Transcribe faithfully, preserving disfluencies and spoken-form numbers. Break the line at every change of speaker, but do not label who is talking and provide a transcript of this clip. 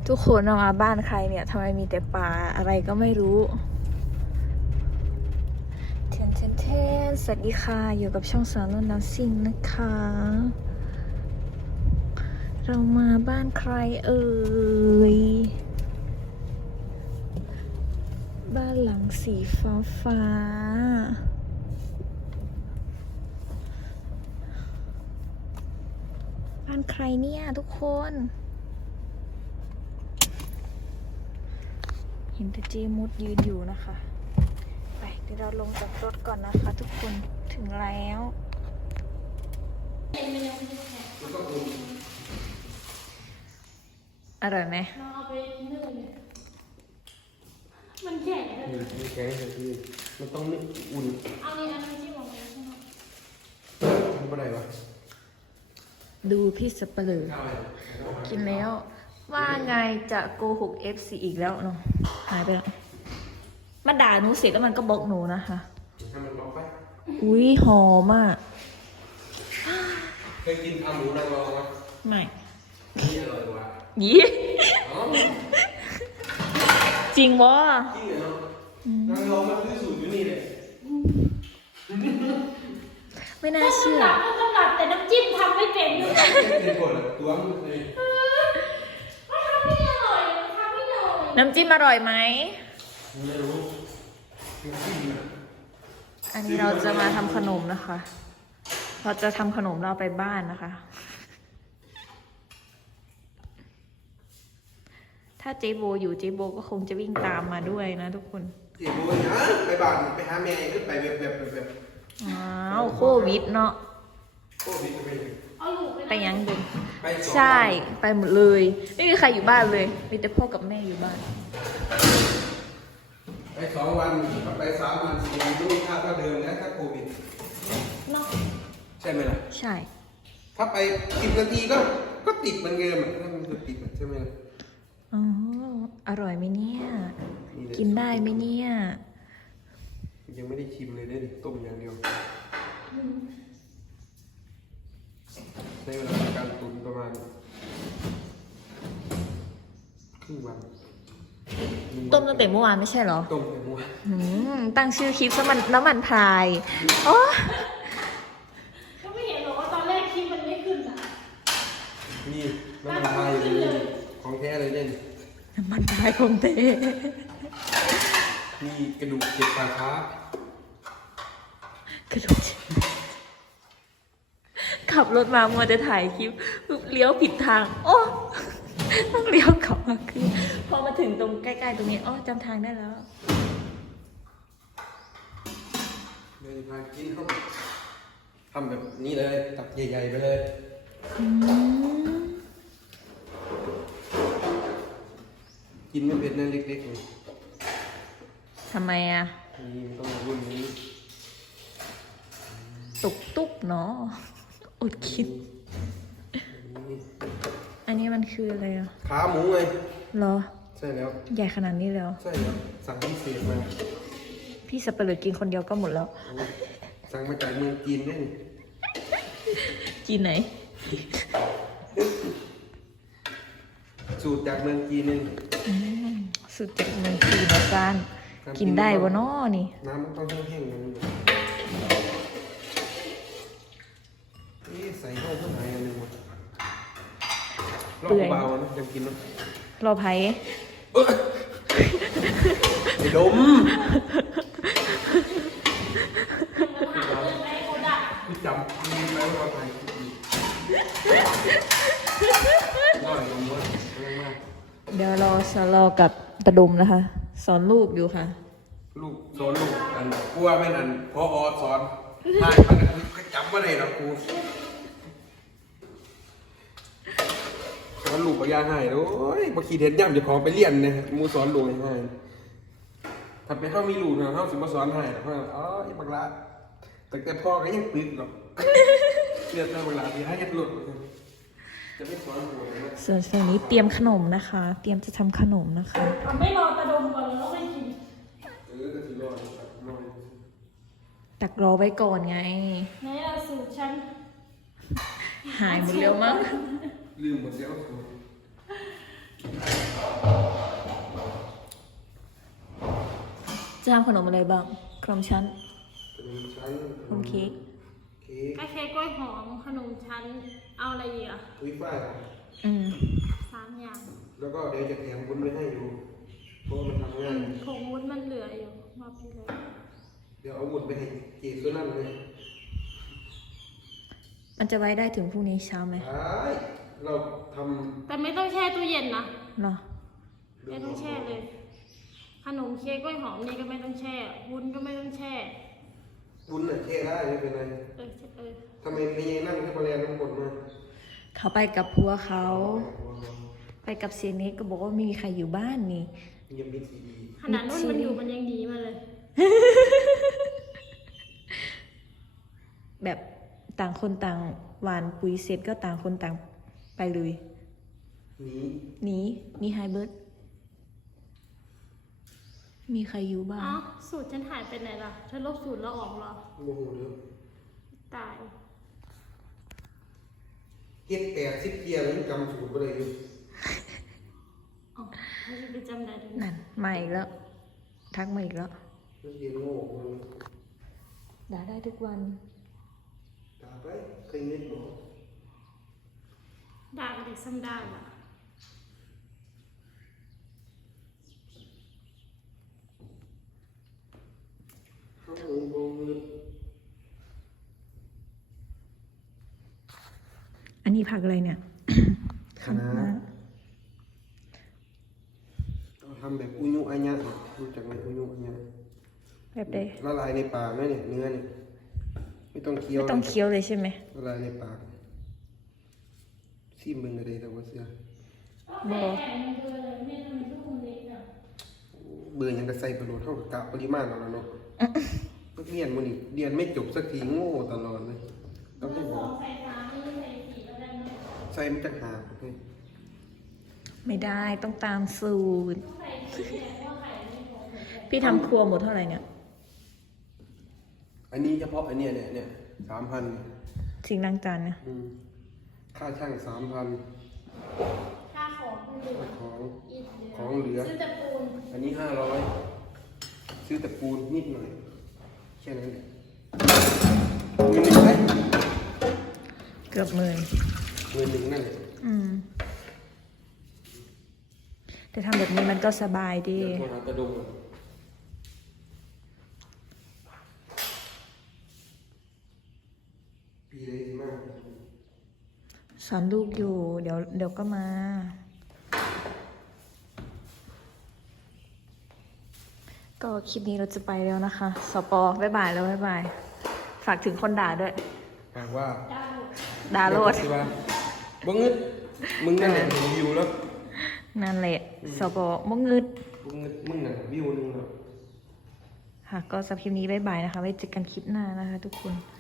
ทุกคนเอามาบ้านใครเนี่ยทำไมมีแต่ป่าอะไรก็ไม่รู้เทนเทนเทนสวัสดีค่ะอยู่กับช่องสาวนุ่นน้ำซิ่งนะคะเรามาบ้านใครเอ่ยบ้านหลังสีฟ้าฟ้าบ้านใครเนี่ยทุกคนเห็นแต่เจมุดยืนอยู่นะคะไปเดี๋ยวเราลงจากรถก่อนนะคะทุกคนถึงแล้วอร่อยไหม
เราเอาไปนึ่งเลยมันแข็งเลย
มันแข็งเลยพี่มันต้องนึ่งอุ่น
เอานี่อันนี้ที่บอกเลยใช่ไหม
ทำอะไรวะ
ดูพี่สับปะเลอกินแล้วว่าไงจะโกหก เอฟ ซี อีกแล้วเนาะหายไปแล้วมาด่าหนูเสร็จแล้วมันก็บล็อกหนูนะคะ
ให้มันบล็อกไป
อุ้ยหอมอ่ะ
เคยกินขาหมูนางรองไหม
ไม่
นี่อร่อยกว่า
ยี่จริงวะ
จริงเหรอเนาะนางรองมันคือสูตรอยู่นี่เลย
ไม่น่าเชื่อ
ต้มหลับแต่น้ำจิ้มทำไม่เป็นเลย
เป็นคนตัวมันเลย
ไม่ทำไม่อร่อยทำไม่อร่อย
น้ำจิ้มอร่อยไหม
ไม่รู้
อันนี้เราจะมาทำขนมนะคะเราจะทำขนมเราไปบ้านนะคะถ้าเจโบอยู่เจโบก็คงจะวิ่งตามมาด้วยนะทุกคน
เจโบนะไปบ้านไปหาแม่ขึ้นไปแบบแบบแบบ
อ้าวโควิดเนาะ
โควิดไป
ไปยังเดินใช่ไปหมดเลยไม่มีใครอยู่บ้านเลยมีแต่พ่อกับแม่อยู่บ้าน
ไปสองวันไปสามวันสี่วันดูค่าเท่าเดิมนะถ้าโควิด
เนาะ
ใช่ไหมล่ะ
ใช่
ถ้าไปสิบนาทีก็ก็ติดมันเงินถ้ามันจะติดใช่ไหม
อ๋ออร่อยไหมเนี่ยกินได้ไหมเนี่ย
ยังไม่ได้ชิมเลยได้ดิต้มอย่างเดียวใช้เวลาในการตุ๋นประมาณครึ่งวัน
ต้มตั้งแต่เมื่อวานไม่ใช่เหรอ
ต้มตั้งแต่เมื่อวาน
ตั้งชื่อคลิปน้ำมันน้ำมันพรายโอ้
ก็ไม่เห็นหรอกว่าตอนแรกคลิปมันไม่ขึ้นอ่ะ
นี่น้ำมันพรายอยู่นี่ของแท้เลยเนี่ย
น้ำมันพรายของแท้
มีกระดูกเก็บปลาค้
ากระดูกขับรถมามัวจะถ่ายคลิปเลี้ยวผิดทางโอ้ต้องเลี้ยวกลับมาคือพอมาถึงตรงใกล้ๆตรงนี้อ๋อจำทางได้แล้ว
เลยพากินเขาทำแบบนี้เลยตักใหญ่ๆไปเลยกินไม่เผ็ดนั่นเล็กๆเลย
ทำไมอ่ะ
นี่ต้องรุ่นนี้
ตุกตุกเนาะอดคิดอันนี้มันคืออะไรอ่ะ
ขาหมูไง
เหรอ
ใช่แล้ว
ใหญ่ขนาดนี้แล้ว
ใช่แล้วสั่งพิเศษมา
พี่สับปะเลอกินคนเดียวก็หมดแล้ว
สั่งมาจากเมืองจีนนี่
จีนไหน
สูตรจากเมืองจีนนี่
สูตรจากเมืองจีนนะจานกินได้วะน้อนี่
น้ำมันต้องแห้งๆกันนี่ใส่เข้าเพื่อไหนอันนึงวะรอบเบาๆนะยังกินมั้ย
รอไผ่
ไอ้ดมพี่จำมีไหมว่ารอไผ่
เดี๋ยวรอสรอกับตะดมนะคะสอนลูกอยู่ค่ะ
ลูกสอนลูกอันกลัวไม่นั่นพออสอนได้มันก็จำว่าอะไรนะครูสอนลูกก็ยาให้โอ้ยบางทีเห็นย่ำจะขอไปเรียนเนี่ยมูสอนลูกให้ถ้าเป็นเขามีลูกเนี่ยเขาสิมาสอนให้เพราะอ๋อไอ้บักลาแต่แต่พ่อก็ยังปิดหรอกเรียนแต่บักลาที่ให้ยัดหลุดจะไม่สอนลูก
ส่วนส่วนนี้เตรียมขนมนะคะ เตรียมจะทำขนมนะคะ
ไม่รอตะดมก่อนแล้วไม่กิน
ตักรอไว้ก่อนไง
ไหนล่ะสูตรฉัน
หายหมดเร็วมาก
ลืมหมดแล้ว
จะทำขนมอะไรบ้าง ขนมชั้น
ขนมชั้น
ขนมเค้ก
เค้ก
ก็เค้กกล้วยหอมขนมชั้นเอาอะไรอีกอ่ะ
วิฟ้าย
อืม
สามอย่าง
แล้วก็เดี๋ยวจะแถมวุ้นไว้ให้ดูเพราะว่ามันทำ
อื
ง่าย
มผงวุ้นมันเหลืออยู่มาไปเลย
เดี๋ยวเอาวุ้นไปให้เจสุนั่นเลย
มันจะไว้ได้ถึงพรุ่งนี้เช้าไหม
ไอ้เราท
แต่ไม่ต้องแช่ตู้เย็นนะ
เนาะ
ำ
ไม่ต้องแช่เลย ขนมเค้กกล้วยหอมนี่ก็ไม่ต้องแช่ วุ้นก็ไม่ต้องแช่
วุ้นน่ะแช่ได้ไม่เป็นไร
เออเออ
ทำไมไม่ยังนั่งที่บริเวณน้ำบนมา
เขาไปกับพัวเขา ไปกับเซียนเน็กก็บอกว่าไม่มีใครอยู่บ้านนี่
ยังมีซีดี
ขนาดนุ่นมันอยู่มันยังดีมาเลย
แบบต่างคนต่างหวานปุ๋ยเสร็จก็ต่างคนต่างไปเลย
นี้
หนีมีไฮเบิร์ดมีใครอยู่บ้า
เอ้าน สูตรฉันหายไปไหนล่ะเธอลบสูตรแล้วออกเหรอ
โมโหเด้อ
ตาย
เก็บแปดสิบเกียร์แล้วกำสูตรไปเลยอยู่
อ๋อไม่ได้ไปจำได้ด้วย
นั่นมาอีกแล้ว ทักมาอีกแล้ว
นักเรียนโง่มัน
ด่าได้ทุกวัน
ตาไปเคยเล่นบอก
ด่ากับเด็กซ้ำได้ล่ะ
เขาโง่บงเลย
อันนี้ผักอะไรเนี่ย
คณะเราทำแบบอุยุอัญญะรู้จักไหมอุยุอัญญะ
แบบใด
ละลายในปากไหมเนี่ยเนื้อเนี่ยไม่ต้องเคี้ยว
ไม่ต้องเคี้ยวเลยใช่ไหม
ละลายในปากซีมึงอะไรแต่ว่าเสือ
บอ
แต่มันเบอร์อะไรเนี่ยทำไมลูกมันเล็กอ่ะ
เบื่อยังกระใส่ประโยชน์เท่ากับกะปริมาณเราแล้วเนาะนักเรียนมันนี่เรียนไม่จบสักทีโง่ตลอดเลยต้องให้บอก
ใส่ฟ้าไม่ใส่สีก็ได้นะ
ใส่มันจะหาเฮ้ย
ไม่ได้ต้องตามสูตร
ใส่สีแต่ว่าไข่ไม่พอเหมือนกัน
พี่ทำครัวหมดเท่าไหร่เนี่ย
อันนี้เฉพาะอันเนี้ยเนี่ยเนี่ยสามพัน
สิ่งล้างจานเนี่ย
ค่าช่างสามพัน
ค่าของมันเหลือ
ของ
อีกเดือน
ของเหลือ
ซื้อแต่ปูน
อันนี้ห้าร้อยซื้อแต่ปูนนิดหน่อยแค่นั้นแหละเงินหนึ่งไหม
เกือบหมื่น
เงินหนึ่งนั่นแหละ
อืม แต่ทำแบบนี้มันก็สบายดี
เดี๋ยวโทรหากระดงปีเลยสิมาก
สอนลูกอยู่ เดี๋ยวเดี๋ยวก็มา ก็คลิปนี้เราจะไปแล้วนะคะสปอบ๊ายบายแล้วบ๊ายบาย ฝากถึงคนด่าด้วย
ฝากว่า
ด่าโลด
สิว่าบ่งึดมึงนั่นแหละเห็นวิวแล้ว
นั่นแหละสปอมงงึด
มึงมึงน่ะวิวหนึงแล้ว
ค่ะ ก็สำหรับคลิปนี้บ๊ายบายนะคะ ไว้เจอกันคลิปหน้านะคะทุกคน